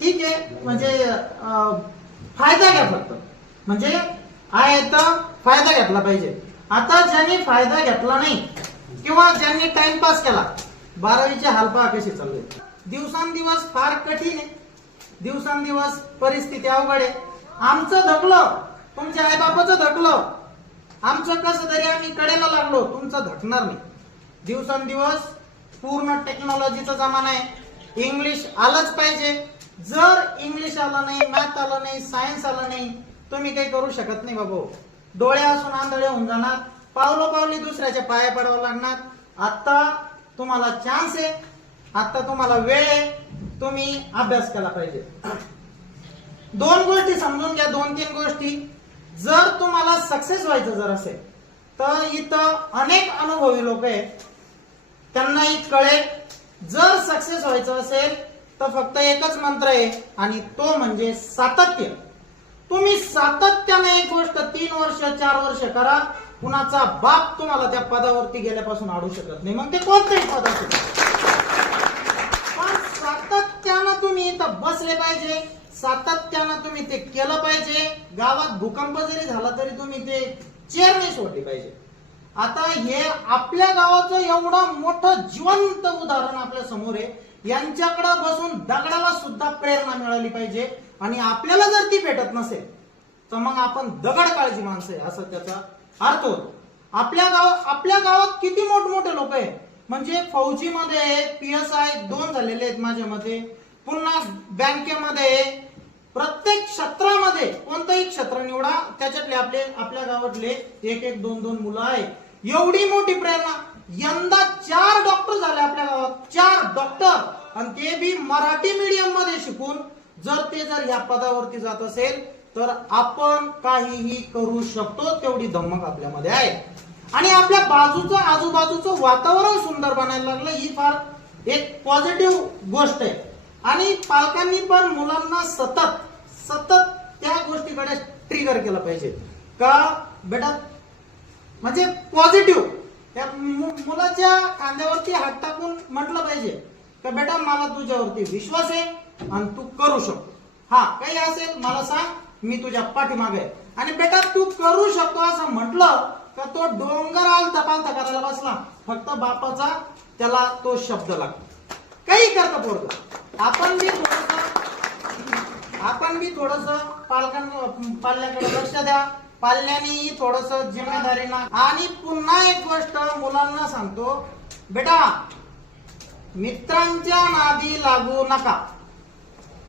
ठीक आहे, म्हणजे फायदा घ्या फक्त, म्हणजे आहे तर फायदा घेतला पाहिजे. आता ज्यांनी फायदा घेतला नाही किंवा ज्यांनी टाइमपास केला, 12वीचे हाल पहा कसे चालले. दिवसांदिवस फार कठीण आहे, दिवसांदिवस परिस्थिती अवघड आहे. आमचं धकलं, तुमच्या आईबापाचं धकलं, आमचं कसं तरी आम्ही कडेला लागलो, तुमचं धकणार नाही. दिवसांदिवस पूर्ण टेक्नॉलॉजीचा जमाना आहे. इंग्लिश आलंच पाहिजे. जर इंग्लिश आलं नाही, मॅथ आलं नाही, सायन्स आलं नाही, तुम्ही काही करू शकत नाही बाबा. डोळे असून आंधळे होऊन जाणार, पावलोपावली दुसऱ्याच्या पाया पडावं लागणार. आता तुम्हाला चान्स आहे, आता तुम्हाला वेळ आहे, तुम्ही अभ्यास केला पाहिजे. दोन गोष्टी समजून घ्या, 2-3 गोष्टी. जर तुम्हाला सक्सेस व्हायचं जर असेल तर इथं अनेक अनुभवी लोक आहेत, त्यांनाही कळेल. जर सक्सेस व्हायचं असेल तर फक्त एकच मंत्र आहे आणि तो म्हणजे सातत्य. तुम्ही सातत्याने एक गोष्ट 3 वर्ष 4 वर्ष करा, कुणाचा बाप तुम्हाला त्या पदावरती गेल्यापासून अडू शकत नाही, मग ते कोणतेही पद असेल. पण सातत्यानं तुम्ही इथं बसले पाहिजे, सातत्यानं तुम्ही ते केलं पाहिजे. गावात भूकंप जरी झाला तरी तुम्ही ते चेअर नाही सोडली पाहिजे. आता हे आपल्या गावाचं एवढं मोठं जिवंत उदाहरण आपल्या समोर आहे. यांच्याकडे बसून दगडाला सुद्धा प्रेरणा मिळाली पाहिजे. आणि आपल्याला जर ती भेटत नसेल तर मग आपण दगड काळजी माणसं आहे असं त्याचा अर्थ होतो. आपल्या गावात किती मोठमोठे लोक आहेत, म्हणजे फौजीमध्ये PSI 2 झालेले आहेत माझ्या मते, पुन्हा बँकेमध्ये, प्रत्येक क्षेत्रामध्ये कोणतंही क्षेत्र निवडा त्याच्यातले आपल्या गावातले 1-1, 2-2 मुलं आहेत. एवढी मोठी प्रेरणा. यंदा 4 डॉक्टर झाले आपल्या गावात, 4 डॉक्टर, आणि ते बी मराठी मीडियम मध्ये शिकून. जर या पदावरती जात असेल तर आपण काहीही करू शकतो, तेवढी धमक आपल्यामध्ये आहे. आणि आपल्या आजूबाजूचं वातावरण सुंदर बनायला लागलं, ही फार एक पॉझिटिव्ह गोष्ट आहे. आणि पालकांनी पण मुलांना सतत त्या गोष्टीकडे ट्रिगर केलं पाहिजे का बेटा, म्हणजे पॉझिटिव्ह त्या मुलाच्या खांद्यावरती हात टाकून म्हटलं पाहिजे का बेटा मला तुझ्यावरती विश्वास आहे आणि तू करू शकतो. हा काही असेल मला सांग, मी तुझ्या पाठीमागे आहे. आणि बेटा तू करू शकतो असं म्हटलं का तो डोंगर आलता पालथा करायला बसला, फक्त बापाचा त्याला तो शब्द लागतो. काही करता पोरगा. आपण बी थोडस पाल्याकडे लक्ष द्या, पाल्याने थोडस जिम्मेदारीनं. आणि पुन्हा एक गोष्ट मुलांना सांगतो, बेटा मित्रांच्या नादी लागू नका.